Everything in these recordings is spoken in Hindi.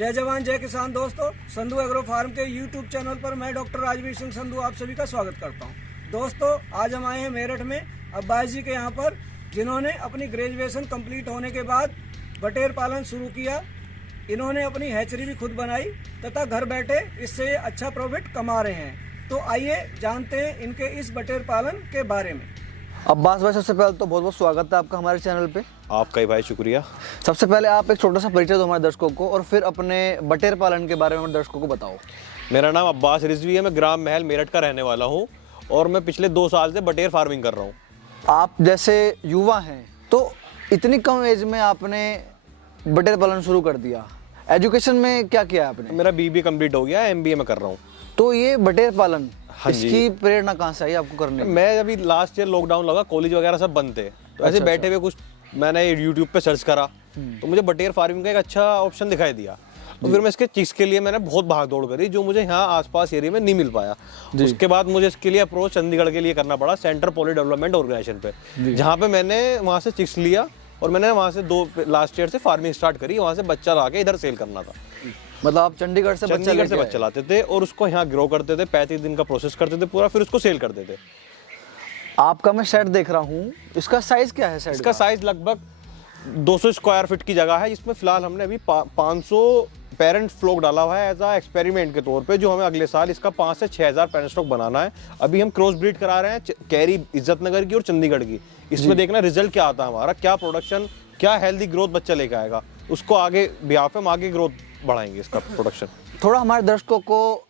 जय जवान जय किसान दोस्तों, संधू एग्रो फार्म के यूट्यूब चैनल पर मैं डॉक्टर राजवीर सिंह संधू आप सभी का स्वागत करता हूं। दोस्तों, आज हम आए हैं मेरठ में अब्बास जी के यहाँ पर, जिन्होंने अपनी ग्रेजुएशन कंप्लीट होने के बाद बटेर पालन शुरू किया। इन्होंने अपनी हैचरी भी खुद बनाई तथा घर बैठे इससे अच्छा प्रॉफिट कमा रहे हैं। तो आइए जानते हैं इनके इस बटेर पालन के बारे में। अब्बास भाई, सबसे पहले तो बहुत बहुत स्वागत है आपका हमारे चैनल पे। आपका ही भाई, शुक्रिया। सबसे पहले आप एक छोटा सा परिचय दो हमारे दर्शकों को और फिर अपने बटेर पालन के बारे में हमारे दर्शकों को बताओ। मेरा नाम अब्बास रिजवी है, मैं ग्राम महल मेरठ का रहने वाला हूँ और मैं पिछले 2 साल से बटेर फार्मिंग कर रहा हूँ। आप जैसे युवा हैं तो इतनी कम एज में आपने बटेर पालन शुरू कर दिया। एजुकेशन में क्या किया आपने? मेरा BBA कंप्लीट हो गया, MBA में कर रहा हूँ। तो ये बटेर पालन, हाँ जी। इसकी प्रेरणा कहाँ से आई आपको करने की? मैं अभी लास्ट ईयर लॉकडाउन लगा, कॉलेज वगैरह सब बंद थे, तो ऐसे बैठे हुए कुछ मैंने यूट्यूब पे सर्च करा तो मुझे बटेर फार्मिंग का एक अच्छा ऑप्शन दिखाई दिया। तो फिर मैं इसके चिक्स के लिए मैंने बहुत भाग दौड़ करी, जो मुझे यहाँ आसपास एरिया में नहीं मिल पाया। उसके बाद मुझे इसके लिए अप्रोच चंडीगढ़ के लिए करना पड़ा, सेंटर पॉली डेवलपमेंट ऑर्गेनाइजेशन पे, जहाँ पे मैंने वहाँ से चिक्स लिया और मैंने वहाँ से लास्ट ईयर से फार्मिंग स्टार्ट करी। वहाँ से बच्चा ला के इधर सेल करना था। मतलब आप चंडीगढ़ से बच्चा लाते थे और उसको यहाँ ग्रो करते थे, 35 दिन का प्रोसेस करते थे पूरा, फिर उसको सेल करते थे। आपका मैं शेड देख रहा हूँ, इसका साइज क्या है? शेड इसका साइज लगभग 200 स्क्वायर फीट की जगह है, जिसमें फिलहाल हमने अभी 500 पेरेंट फ्लोक डाला हुआ है एज आ एक्सपेरिमेंट के तौर पे, जो हमें अगले साल इसका 5 से 6,000 पेरेंट स्टॉक बनाना है। अभी हम क्रॉस ब्रीड करा रहे हैं कैरी इज्जतनगर की और चंडीगढ़ की। इसमें देखना रिजल्ट क्या आता है हमारा, क्या प्रोडक्शन, क्या हेल्दी ग्रोथ बच्चा लेके आएगा, उसको आगे बिहाफ पे हम आगे ग्रोथ बढ़ाएंगे इसका प्रोडक्शन। थोड़ा हमारे दर्शकों को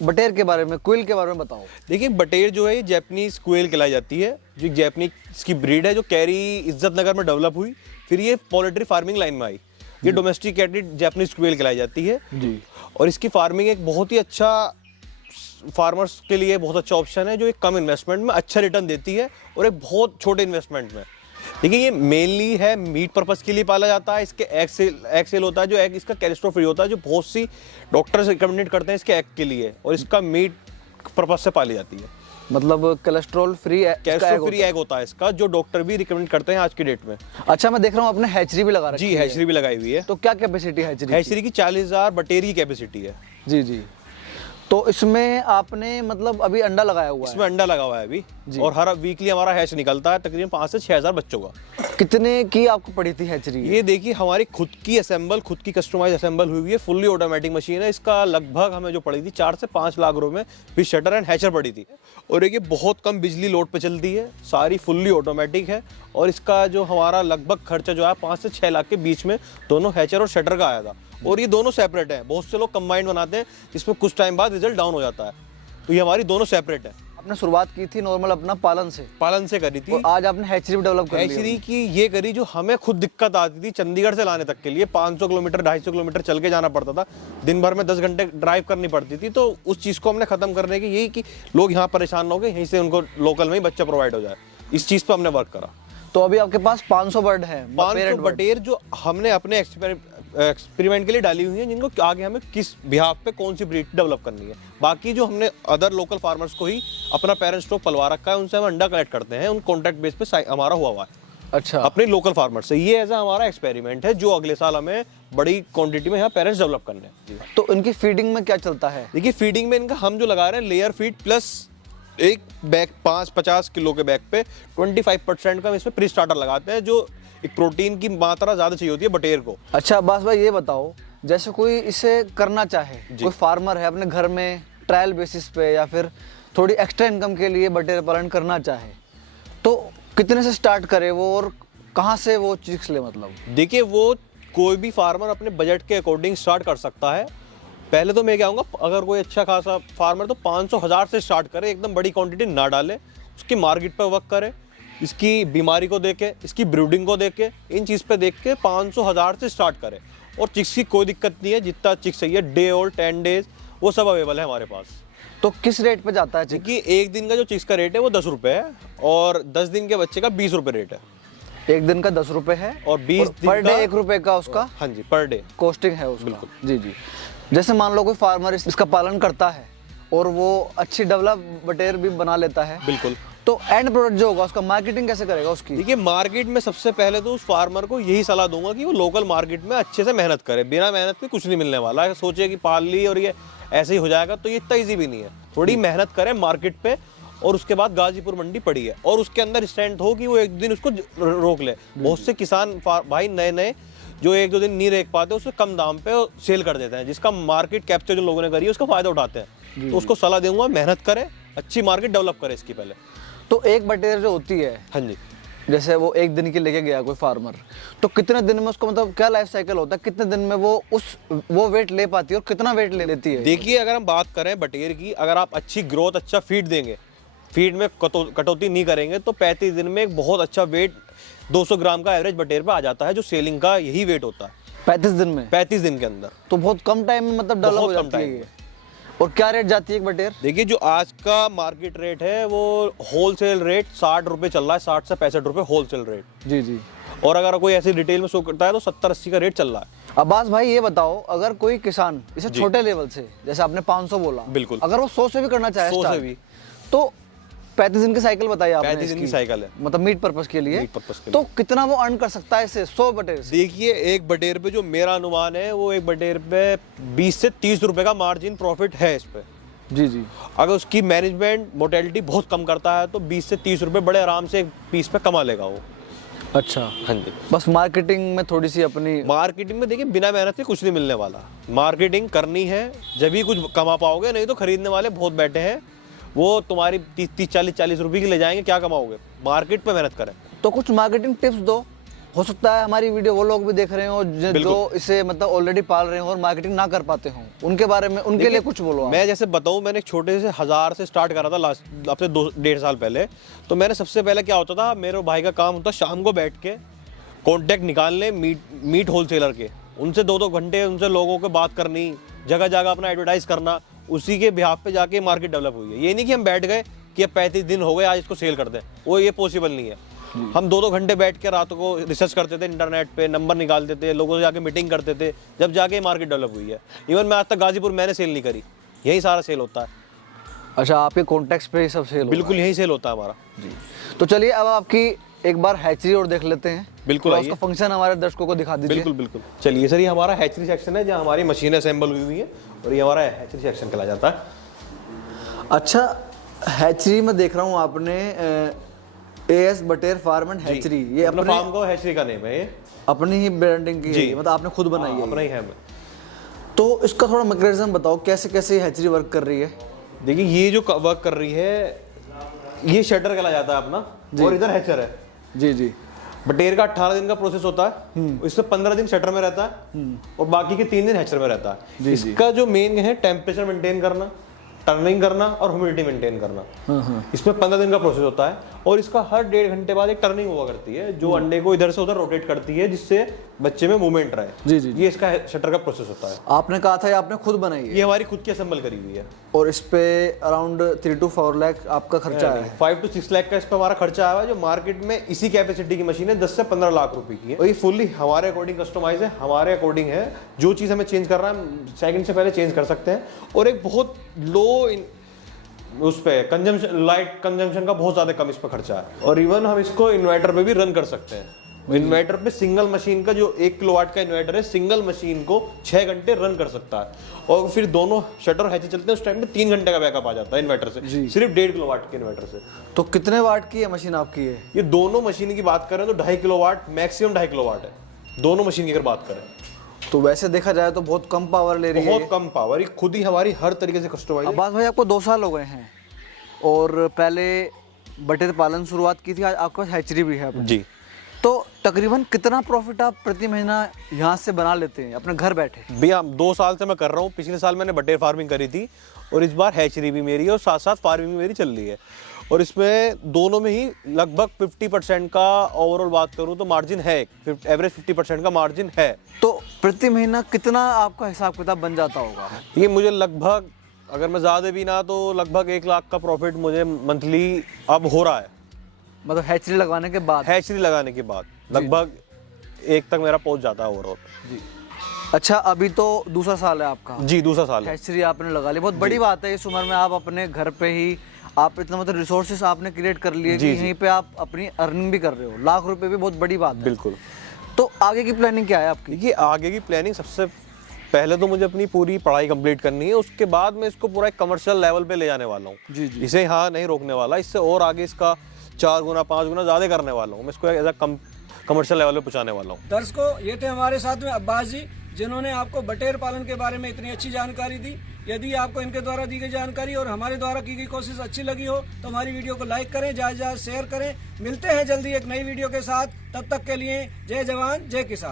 बटेर के बारे में, क्विल के बारे में बताओ। देखिए, बटेर जो है ये जैपनीज क्वेल कहलाई जाती है, जो जैपनीज की ब्रीड है, जो कैरी इज्जतनगर में डेवलप हुई, फिर ये पोल्ट्री फार्मिंग लाइन में आई। ये डोमेस्टिकेटेड जैपनीज क्वेल कहलाई जाती है जी। और इसकी फार्मिंग एक बहुत ही अच्छा, फार्मर्स के लिए बहुत अच्छा ऑप्शन है, जो एक कम इन्वेस्टमेंट में अच्छा रिटर्न देती है और एक बहुत छोटे इन्वेस्टमेंट में। देखिए, ये मेनली है मीट पर्पस के लिए पाला जाता है। इसके एग सेल होता है, जो एग इसका कैल्स्ट्रॉल फ्री होता है, जो बहुत सी डॉक्टर्स रिकमेंडेड करते हैं इसके एग के लिए, और इसका मीट पर्पस से पाली जाती है। मतलब कोलेस्ट्रॉल फ्री एग होता है इसका, जो डॉक्टर भी रिकमेंड करते हैं आज की डेट में। अच्छा, मैं देख रहा हूँ आपने हैचरी भी लगा रखी है। जी, हैचरी भी लगाई हुई है। तो क्या कैपेसिटी है हैचरी की? 40,000 बटेर की कैपेसिटी है। जी जी। तो इसमें आपने मतलब अभी अंडा लगाया हुआ है? इसमें अंडा लगा हुआ है अभी, और हर वीकली हमारा हैच निकलता है तकरीबन 5 से 6,000 बच्चों का। कितने की आपको पड़ी थी हैचरी? ये देखिए, हमारी खुद की कस्टमाइज असेंबल हुई हुई है, फुल्ली ऑटोमेटिक मशीन है। इसका लगभग हमें जो पड़ी थी 4 से 5 लाख रुपए में, फिर शटर एंड हैचर पड़ी थी। और ये बहुत कम बिजली लोड पे चलती है, सारी फुल्ली ऑटोमेटिक है। और इसका जो हमारा लगभग खर्चा जो है 5 से 6 लाख के बीच में दोनों हैचर और शटर का आया था। और ये दोनों सेपरेट है, बहुत से लोग कंबाइंड बनाते हैं जिसमें कुछ टाइम बाद रिजल्ट डाउन हो जाता है, तो ये हमारी दोनों सेपरेट है। आपने शुरुआत की थी नॉर्मल अपना पालन से करी थी, और आज आपने हैचरी भी डेवलप कर ली। हैचरी की ये करी जो हमें खुद दिक्कत आती थी चंडीगढ़ से लाने तक के लिए, 500 किलोमीटर 250 किलोमीटर चल के जाना पड़ता था, दिन भर में 10 घंटे ड्राइव करनी पड़ती थी। तो उस चीज़ को हमने खत्म करने की यही कि लोग यहाँ परेशान ना हो गए, यहीं से उनको लोकल में ही बच्चा प्रोवाइड हो जाए, इस चीज़ पर हमने वर्क करा। तो अभी आपके पास 500 बर्ड है, 500 बटेर जो हमने अपने एक्सपेरिमेंट के लिए डाली हुई है, जिनको आगे हमें किस बिहाफ पे कौन सी ब्रीड डेवलप करनी है। बाकी जो हमने अदर लोकल फार्मर्स को ही अपना पेरेंट स्टॉक पलवा रखा है, उनसे हम अंडा कलेक्ट करते हैं, उन कॉन्ट्रैक्ट बेस पे हमारा हुआ है। अच्छा, अपने लोकल फार्मर से ये ऐसा हमारा एक्सपेरिमेंट है, जो अगले साल हमें बड़ी क्वांटिटी में यहाँ पेरेंट्स डेवलप करने हैं। तो इनकी फीडिंग में क्या चलता है? देखिए, फीडिंग में इनका हम जो लगा रहे हैं लेयर फीड प्लस एक बैग 50 किलो के बैग पे 25% का हम इसमें प्री स्टार्टर लगाते हैं, जो एक प्रोटीन की मात्रा ज्यादा चाहिए होती है बटेर को। अच्छा अब्बास भाई, ये बताओ, जैसे कोई इसे करना चाहे, कोई फार्मर है अपने घर में ट्रायल बेसिस पे या फिर थोड़ी एक्स्ट्रा इनकम के लिए बटेर पालन करना चाहे, तो कितने से स्टार्ट करे वो और कहाँ से वो चिक्स ले? मतलब देखिए, वो कोई भी फार्मर अपने बजट के अकॉर्डिंग स्टार्ट कर सकता है। पहले तो मैं क्या कहूँगा, अगर कोई अच्छा खासा फार्मर तो 500,000 से स्टार्ट करे, एकदम बड़ी क्वांटिटी ना डाले, उसकी मार्केट पर वर्क करे, इसकी बीमारी को देखे, इसकी ब्रीडिंग को देखे, इन चीज़ पे देख के 500,000 से स्टार्ट करे। और चिक्स की कोई दिक्कत नहीं है, जितना चिक्स चाहिए डे ओल्ड 10 डेज वो सब अवेलेबल है हमारे पास। तो किस रेट पे जाता है? क्योंकि एक दिन का जो चिक्स का रेट है वो 10 रुपये है, और 10 दिन के बच्चे का 20 रुपये रेट है। एक दिन का 10 रुपये है और 20 दिन पर डे 1 रुपये का उसका? हाँ जी, पर डे कॉस्टिंग है उसका। बिल्कुल जी जी। जैसे मान लो कोई फार्मर इसका पालन करता है और वो अच्छी डेवलप बटेर भी बना लेता है, बिल्कुल, तो एंड प्रोडक्ट जो होगा उसका मार्केटिंग कैसे करेगा उसकी? देखिए मार्केट में सबसे पहले तो उस फार्मर को यही सलाह दूंगा कि वो लोकल मार्केट में अच्छे से मेहनत करे। बिना मेहनत के कुछ नहीं मिलने वाला है। सोचे कि पाल ली और ये ऐसे ही हो जाएगा, तो ये इतना ईजी भी नहीं है। थोड़ी मेहनत करें मार्केट पे, और उसके बाद गाजीपुर मंडी पड़ी है और उसके अंदर स्टैंड हो कि वो एक दिन उसको रोक ले। बहुत से किसान भाई नए जो एक दो दिन नहीं रेख पाते, उसको कम दाम पे सेल कर देते हैं, जिसका मार्केट कैप्चर जो लोगों ने करी है उसका फायदा उठाते हैं। तो उसको सलाह दूंगा मेहनत करे, अच्छी मार्केट डेवलप करे इसकी पहले। तो एक बटेर जो होती है, हाँ जी, जैसे वो एक दिन के लेके गया कोई फार्मर, तो कितने दिन में उसको मतलब क्या लाइफ साइकिल होता है, कितने दिन में वो वेट ले पाती है और कितना वेट ले लेती है? देखिए अगर हम बात करें बटेर की, अगर आप अच्छी ग्रोथ, अच्छा फीड देंगे, फीड में कटौती नहीं करेंगे, तो 35 दिन में एक बहुत अच्छा वेट 200 ग्राम का एवरेज बटेर पे आ जाता है, जो सेलिंग का यही वेट होता है 35 दिन में। 35 दिन के अंदर तो बहुत कम टाइम में मतलब डेवलप हो जाती है ये। और क्या रेट जाती है एक बटेर? देखिए जो आज का मार्केट रेट है वो होलसेल रेट 60 रुपये चल रहा है, 60 से 65 रुपये होलसेल रेट। जी जी। और अगर कोई ऐसी डिटेल में शो करता है तो 70-80 का रेट चल रहा है। अब्बास भाई ये बताओ, अगर कोई किसान इसे छोटे लेवल से, जैसे आपने 500 बोला, बिल्कुल, अगर वो 100 से भी करना चाहे, 100 से भी, तो 35 दिन की साइकिल बताई आपने, 35 दिन की साइकिल है, मतलब मीट पर्पस के लिए। मीट पर्पस के लिए। तो कितना वो अर्न कर सकता है इससे 100 बटेर से? देखिए एक बटेर पे जो मेरा अनुमान है, वो एक बटेर पे 20 से 30 रुपए का मार्जिन प्रॉफिट है इस पे। जी जी। अगर उसकी मैनेजमेंट मोर्टेलिटी बहुत कम करता है तो 20 से 30 रुपए बड़े आराम से एक पीस पे कमा लेगा वो। अच्छा। हाँ जी। बस मार्केटिंग में थोड़ी सी अपनी, मार्केटिंग में देखिए बिना मेहनत के कुछ नहीं मिलने वाला। मार्केटिंग करनी है जब ही कुछ कमा पाओगे, नहीं तो खरीदने वाले बहुत बैठे हैं, वो तुम्हारी 30-40 रुपए की ले जाएंगे, क्या कमाओगे? मार्केट पे मेहनत करें। तो कुछ मार्केटिंग टिप्स दो। हो सकता है हमारी वीडियो वो लोग भी देख रहे हो जो इसे मतलब ऑलरेडी पाल रहे हो और मार्केटिंग ना कर पाते हो, उनके बारे में, उनके लिए कुछ बोलो। मैं जैसे बताऊं, मैंने एक छोटे से 1000 से स्टार्ट करा था लास्ट अब से 2-1.5 साल पहले। तो मैंने सबसे पहले क्या होता था, मेरे भाई का काम होता शाम को बैठ के कॉन्टैक्ट निकालने मीट होलसेलर के, उनसे 2-2 घंटे उनसे लोगों को बात करनी, जगह जगह अपना एडवर्टाइज करना, उसी के बिहाफ पे जाके मार्केट डेवलप हुई है। ये नहीं कि हम बैठ गए कि अब 35 दिन हो गए आज इसको सेल कर दें, वो ये पॉसिबल नहीं है। हम 2-2 घंटे बैठ के रात को रिसर्च करते थे, इंटरनेट पे नंबर निकालते थे, लोगों से जाके मीटिंग करते थे, जब जाके मार्केट डेवलप हुई है। इवन मैं आज तक गाजीपुर मैंने सेल नहीं करी, यही सारा सेल होता है। अच्छा, आपके कॉन्टैक्ट्स पे सब सेल? बिल्कुल यही सेल होता है हमारा जी। तो चलिए अब आपकी एक बार हैचरी और देख लेते हैं। बिल्कुल, उसका फंक्शन हमारे दर्शकों को दिखा दीजिए। बिल्कुल बिल्कुल। चलिए सर, ये हमारा हैचरी सेक्शन है जहाँ हमारी मशीनें असेंबल हुई हुई है, और ये हमारा हैचरी सेक्शन कहला जाता है। अच्छा, हैचरी में देख रहा हूँ आपने AS बटेर फार्म एंड हैचरी, ये अपने फार्म का हैचरी का नेम है, ये अपनी ही ब्रांडिंग की है, मतलब आपने खुद बनाई है? अपना ही है। तो इसका थोड़ा मैकेनिज्म बताओ, कैसे कैसे हैचरी वर्क कर रही है? देखिए ये जो वर्क कर रही है, ये शटर कहला जाता है अपना, और इधर हैचर है। जी जी। बटेर का 18 दिन का प्रोसेस होता है, इससे 15 दिन शटर में रहता है और बाकी के 3 दिन हैचर में रहता है। इसका जो मेन है टेम्परेचर मेंटेन करना, टर्निंग करना और ह्यूमिडिटी मेंटेन करना। इसमें 15 दिन का प्रोसेस होता है, और इसका हर 1.5 घंटे बाद एक टर्निंग हुआ करती है, जो अंडे को इधर से उधर रोटेट करती है, जिससे बच्चे में मूवमेंट रहे। जी जी। ये इसका शटर का प्रोसेस होता है। आपने कहा था ये आपने खुद बनाई है? ये हमारी खुद की असेंबल करी हुई है, और इस पे अराउंड 3 to 4 लाख आपका खर्चा है? 5 to 6 लाख का इस पर हमारा खर्चा आया है, जो मार्केट में इसी कैपेसिटी की मशीन है 10 से 15 लाख रुपए की है। और ये फुल्ली हमारे अकॉर्डिंग कस्टमाइज है, हमारे अकॉर्डिंग है। जो चीज़ हमें चेंज करना है सेकंड से पहले चेंज कर सकते हैं, और एक बहुत लो उस पे कंजम्पशन, लाइट कंजम्पशन का बहुत ज़्यादा कम इस पर खर्चा है। और इवन हम इसको इन्वर्टर पे भी रन कर सकते हैं। इन्वर्टर पे सिंगल मशीन का जो 1 किलोवाट का इन्वर्टर है, सिंगल मशीन को 6 घंटे रन कर सकता है, और फिर दोनों शटर हैचे चलते हैं, उस टाइम पे 3 घंटे का बैकअप आ जाता है इन्वर्टर से, सिर्फ 1.5 किलोवाट के इन्वर्टर से। तो कितने वाट की है मशीन आपकी? है ये दोनों मशीन की बात करें तो 2.5 किलोवाट, मैक्सिमम 2.5 किलोवाट है दोनों मशीन की अगर बात करें। तो वैसे देखा जाए तो बहुत कम पावर ले रही है, बहुत कम पावर। ये खुद ही हमारी हर तरीके से कस्टमाइज है। अब्बास भाई आपको 2 साल हो गए हैं और पहले बटेर पालन शुरुआत की थी, आज आपका हैचरी भी है अपनी। जी। तो तकरीबन कितना प्रॉफिट आप प्रति महीना यहाँ से बना लेते हैं अपने घर बैठे? भैया 2 साल से मैं कर रहा हूँ। पिछले साल मैंने बटेर फार्मिंग करी थी, और इस बार हैचरी भी मेरी है, और साथ साथ फार्मिंग मेरी चल रही है। और इसमें दोनों में ही लगभग 50% का ओवरऑल बात करूँ तो मार्जिन है, एवरेज 50% का मार्जिन है। तो प्रति महीना कितना आपका हिसाब किताब बन जाता होगा? ये मुझे लगभग, अगर मैं ज़्यादा भी ना तो लगभग 1 लाख का प्रॉफिट मुझे मंथली अब हो रहा है, मतलब हैचरी लगवाने के बाद? हैचरी लगाने के बाद लगभग 1 तक मेरा पहुंच जाता है ओवरऑल। जी। अच्छा, अभी तो दूसरा साल है आपका? जी, दूसरा साल है। हैचरी आपने लगा ली, बहुत बड़ी बात है। इस उम्र में आप अपने घर पे ही आप इतना मतलब रिसोर्सेस आपने क्रिएट कर लिए कि यहीं पे आप अपनी अर्निंग भी कर रहे हो। लाख रुपए भी बहुत बड़ी बात है। बिल्कुल। तो आगे की प्लानिंग क्या है आपकी? देखिए आगे की प्लानिंग, सबसे पहले तो मुझे अपनी पूरी पढ़ाई कंप्लीट करनी है, उसके बाद मैं इसको पूरा एक कमर्शियल लेवल पे ले जाने वाला हूँ। जी जी। इसे यहाँ नहीं रोकने वाला, इससे और आगे इसका 4 गुना 5 गुना ज़्यादा करने वाला हूँ मैं, इसको एज अ कमर्शियल लेवल पे पहुँचाने वाला हूँ। दर्शकों, ये थे हमारे साथ में अब्बास जी, जिन्होंने आपको बटेर पालन के बारे में इतनी अच्छी जानकारी दी। यदि आपको इनके द्वारा दी गई जानकारी और हमारे द्वारा की गई कोशिश अच्छी लगी हो तो हमारी वीडियो को लाइक करें, ज़्यादा से ज़्यादा शेयर करें। मिलते हैं जल्दी एक नई वीडियो के साथ, तब तक के लिए जय जवान जय किसान।